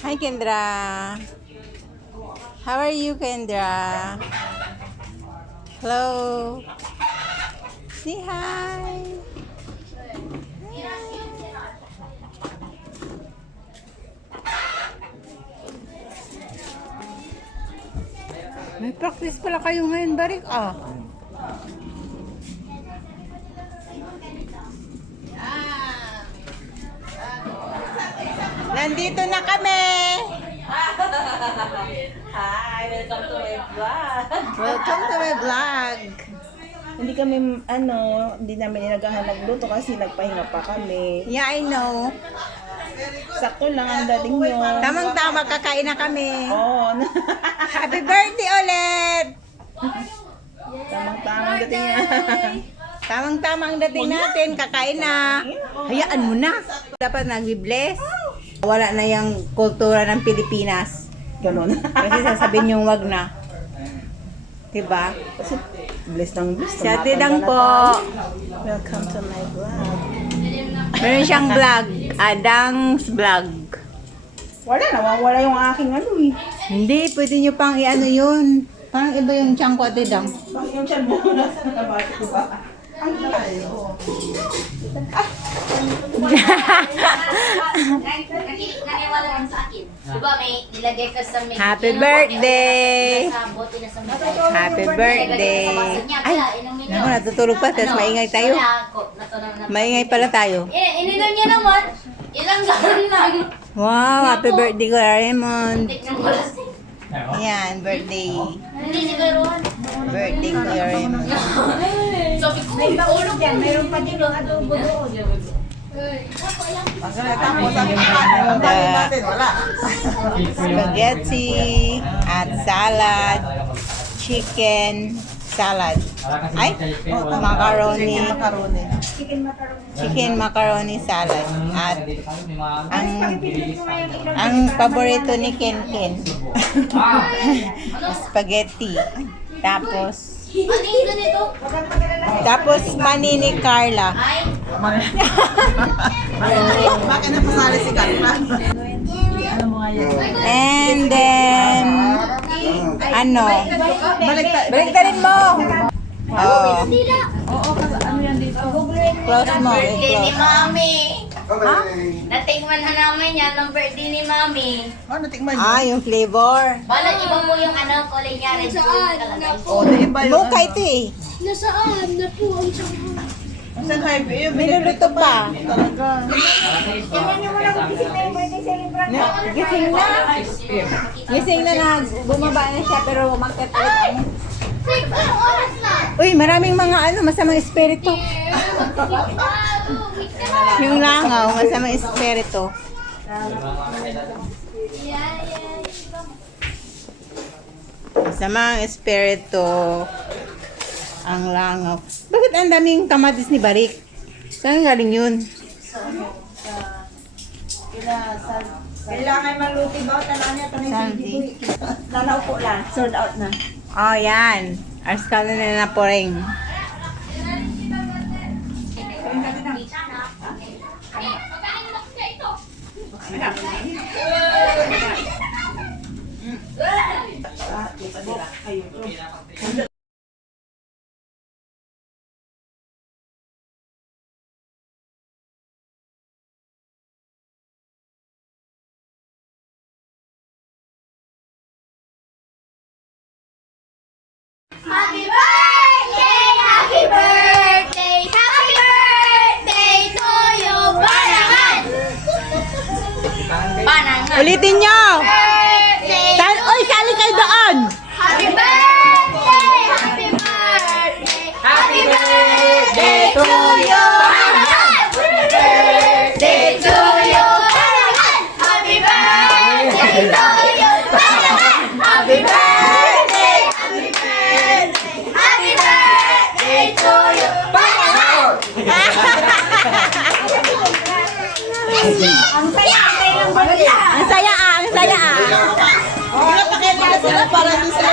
Hi, Kendra. How are you, Kendra? Hello. Say hi. May practice pala kayo ngayon, Barik. Ah. Nandito na kami. Hi, welcome to my vlog. Welcome to my vlog. Hindi kami, hindi namin inagahan nagluto kasi nagpahinga pa kami. Yeah, I know. Sakto lang ang dating nyo. Tamang-tama, kakain na kami. Oo. Happy birthday ulit! Tamang-tama ang dating niya. Tamang-tama ang dating natin, kakain na. Hayaan mo na. Dapat nag-bless. Wala na yung kultura ng Pilipinas. Ganon. Kasi sasabihin yung wag na. Diba? Kasi bless ng bless. Sa tidang po. Welcome to my vlog. Meron siyang vlog. Adang's vlog. Wala, nawawala yung aking eh. Hindi, pwede nyo pang i-ano yun. Parang iba yung tiyang ko, Tidang. Bakit yung chan mo? Nasa nabasa ko ba? Ang layo. Naniwala lang sa akin. Diba may nilagay ka sa may... Happy birthday! Sa bote na sa may... Happy birthday! Ay, naku, natutulog pa. Tapos maingay tayo. Maingay pala tayo. Ininom niya naman. Ilang galon lang. Wow, happy birthday ko, Raymond. Tignan mo lang. Yan, birthday. Hindi siguro. Birthday ko, Raymond. Sabi ko, may maulog yan. Mayroon pa din yung adobo doon. Spaghetti at salad, chicken salad. Ay, macaroni. Chicken macaroni salad. At ang paborito ni Ken Ken. Spaghetti. Tapos Ano yung ganito? mani ni Carla. Ay, Bakit napasali si Carla? And then ano? Baliktarin mo. Oh. Close mo. birthday ni I-close. Mami. Natikman na namin yan ng birthday ni Mami. Ano, tikman niyo? Ah, yung flavor. Wala, iba po yung kulay niya rin. O, di ba yun? Mocha ito eh. Nasaan na po ang tsaka? Ang hype yun. Minuluto pa. Talaga. Gising na. Gising na bumaba na siya pero umakyat ulit ang... Uy, maraming mga masamang espiritu. Yung langaw, masamang espiritu. Masamang espiritu. Ang langaw. Bakit ang daming kamatis ni Barik? Saan galing yun? Kailangan maluti ba? Talaan niya Something. Lalaw po lang. Sold out na. Oh, yan. Ars ka na po rin. Happy birthday! Happy birthday! Happy birthday to you! Banangan! Banangan! Ulitin nyo! Birthday! Oy, sali kayo doon! Happy birthday! Happy birthday! Happy birthday to you! Banangan! Birthday to you! Banangan! Happy birthday to you! Banangan! Happy birthday! Happy birthday! Happy birthday to you! Banangan! Ang saya ang saya Hindi na pakita sila para di sila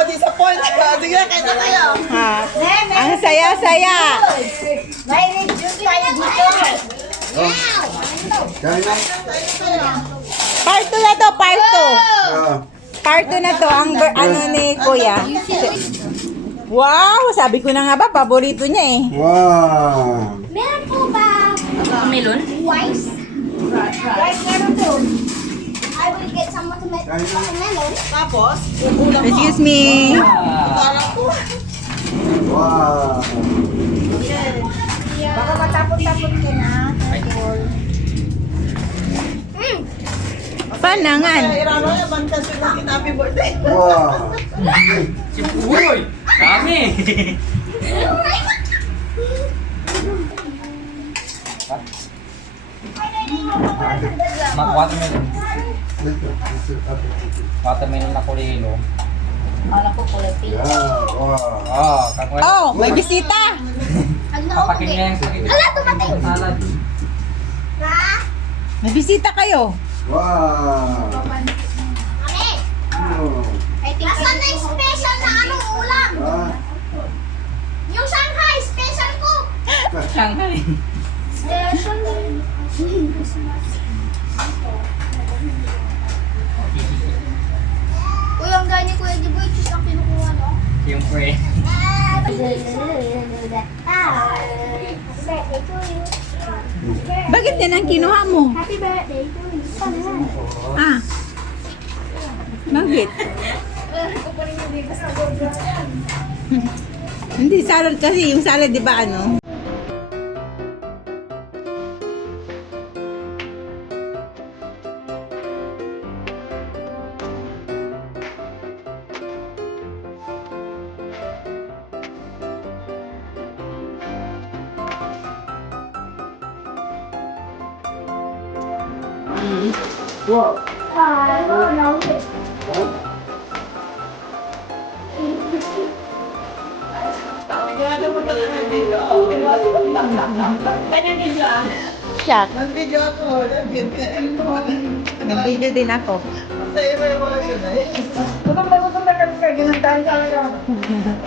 ma-disappoint. Sige na, kahit na tayo. Ha? Ang saya-saya. May reduce tayo dito. Kain na. Part 2 na to, part 2. Ah. Part 2 na to, ang ano ni Kuya. Wow, sabi ko na nga ba, paborito niya eh. Wow. Meron po ba Melon? rice? Rice meron po. I will get some watermelon. Tapos, yung ulam mo. Excuse me. Wow. Baka matapon-tapon ka na. Panangan. Irano naman kasi ng happy birthday. Wow. Uy! Dami! Watermelon. Watermelon na kulilo. Alam ko kulay pink. Yeah. Wow. Oh, kakwet. Oh, may bisita. Papakin niya yung spaghetti. Ala, tumating! Salad. Ha? May bisita kayo. Wow. Mami! Oh. Nasaan na yung special na anong ulam? Ah. Yung Shanghai, special ko! Shanghai. Special na Uy, ang gani Kuya Jiboy, cheese ang kinukuha, no? Siyempre. Birthday to you. Bakit yan ang kinuha mo? Happy birthday to you. Ah. Bakit? Hindi, salad kasi. Yung salad, di ba ano? Siyak. Nag-video ako. Nag-video din ako. Sa'yo mo yung mga yun eh. Gutom na kami kayo. Ginantahan ka lang.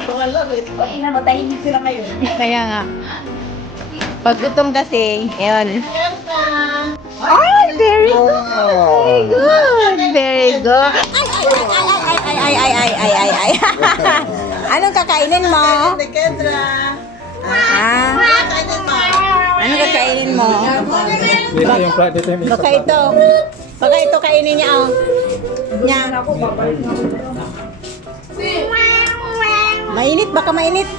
Pangalan eh. Ina mo, tahimik sila ngayon. Kaya nga. Pag gutom kasi, yun. Ay, very good. Very good. Very good. Ay. Anong kakainin mo? Ni Kendra. Ah, Kainin mo. anong kakainin mo? Dito yung plate dito yung Baka ito. Baka ito kainin niya, oh. Niya. Mainit, baka mainit.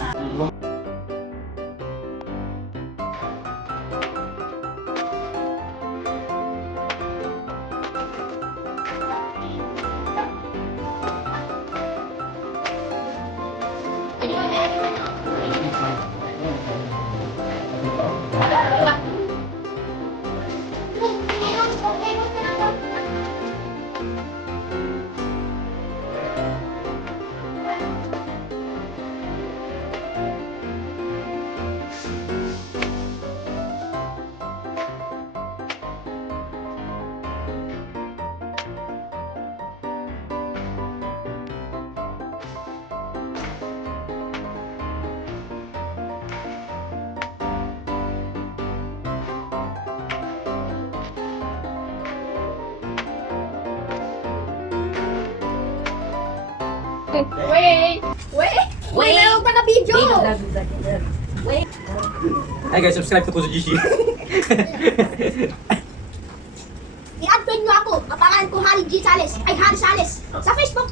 Wait! Meron pa na video! Hi guys, subscribe to Puso Gishi. I-add nyo ako. Abangan ko Harry G. Sales. Ay, Harry Sales. Sa Facebook.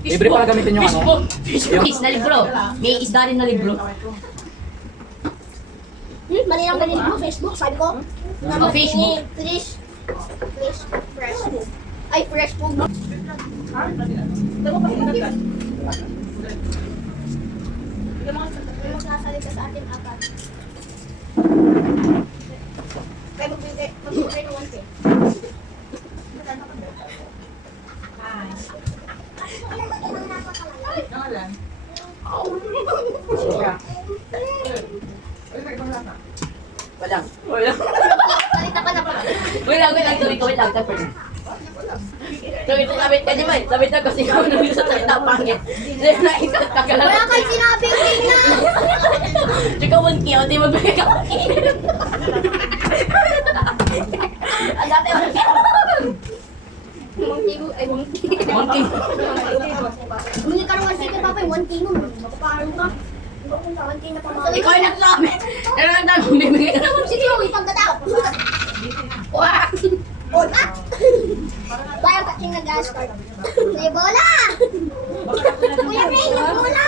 Libre pala gamitin yung ano. Facebook na libro. May isda rin na libro. Mali lang ganun mo. Facebook. Sabi ko. Facebook. Fresh. Ay, fresh food. Magsasalita sa ating apat. Kaya magbibigay ng 1K. Walang. Salita ka na pa. Wait lang. Wait lang. So ito sabit ka naman. Sabit na kasi ikaw nung sa salita pangit. Dahil naisat ka ka lang. Wala kayo sinabing tingnan. Tsaka 1K, o di magbigay ka 1K. 1K. Humingi ka ng 1K kay Papa, 1K nun. Mapaparo ka. 1K na pamalo. Ikaw ay nagsabi. Pero nagsabi, bibigay ka naman. Sige, huwag ipagkataw. Wah! Bayang catching na gas card. May bola! Kuya Ray, yung bola!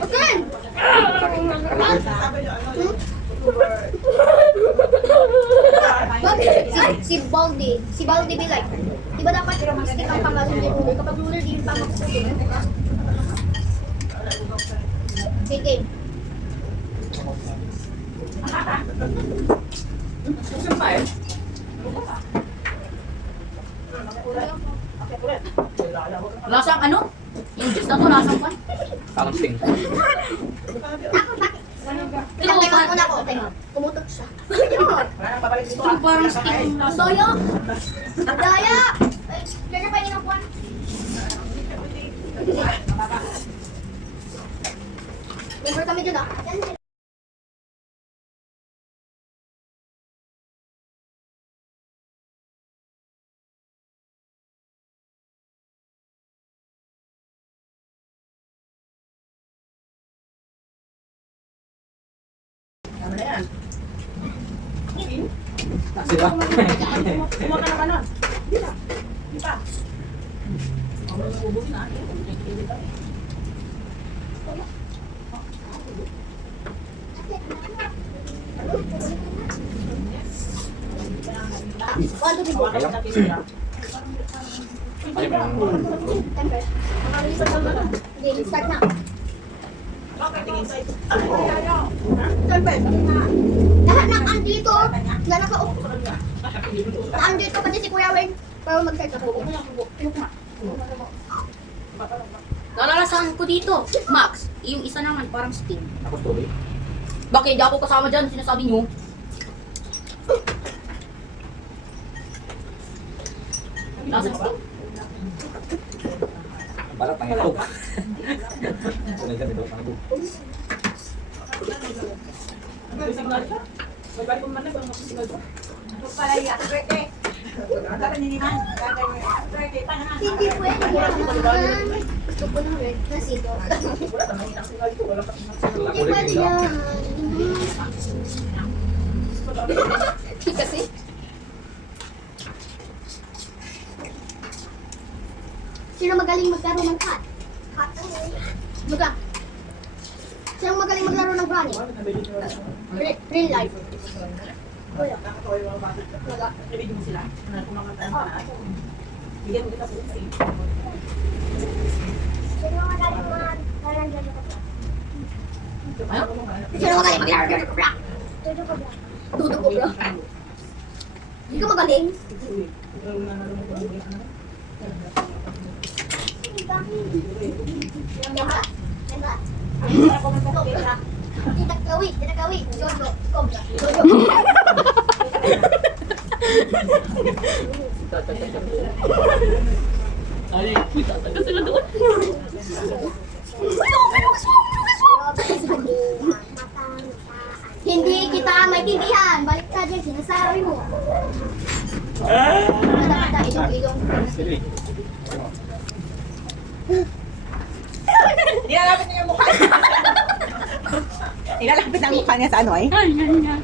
Okay! Si Baldi. Si Baldi be like, di ba dapat stick ang pangalan ni ruler? Kapag ruler, di yung pangalan. Okay, game. Lasang ano? Yung juice na to, lasang pa. Parang sting. Ako, bakit? Pinagtayo ko na ako. Kumutok siya. Parang stick. Daya! Daya! Ay, kaya pa yun ang buwan. Member kami dun ah. Sila. One, two, three, four. Okay lang. Ayun yung... Temper. Okay, start na. Temper. Lahat ng andito na nakaupo. Na-andito pati si Kuya Wayne para mag-start ako. Nalalasahan ko dito. Max, yung isa naman parang sting. Tapos tuloy. Bakit di ako kasama dyan? Sinasabi nyo. Lasang sting. Balat ng ito. Kulay dyan ito. Ang ito. Hindi pwede yan. Gusto ko ng red na sito. Hindi pwede yan. Kasi sino magaling maglaro ng cat? Cat? Baga. Sino magaling maglaro ng granny? Real life. Wala. Wala. Sino magaling maglaro ng Sino magaling maglaro ng Cobra? Tudo Cobra. Hindi ka magaling? Tembak. Tembak. Tidak kawi. Jojo. Cobra. Jojo. Ay, kita taga sila doon. Hindi kita maintindihan. Balik ka dyan, sinasabi mo. Kada ilong-ilong. Nilalapit niya yung mukha. Nilalapit ang mukha niya sa ano eh. Ay, yan.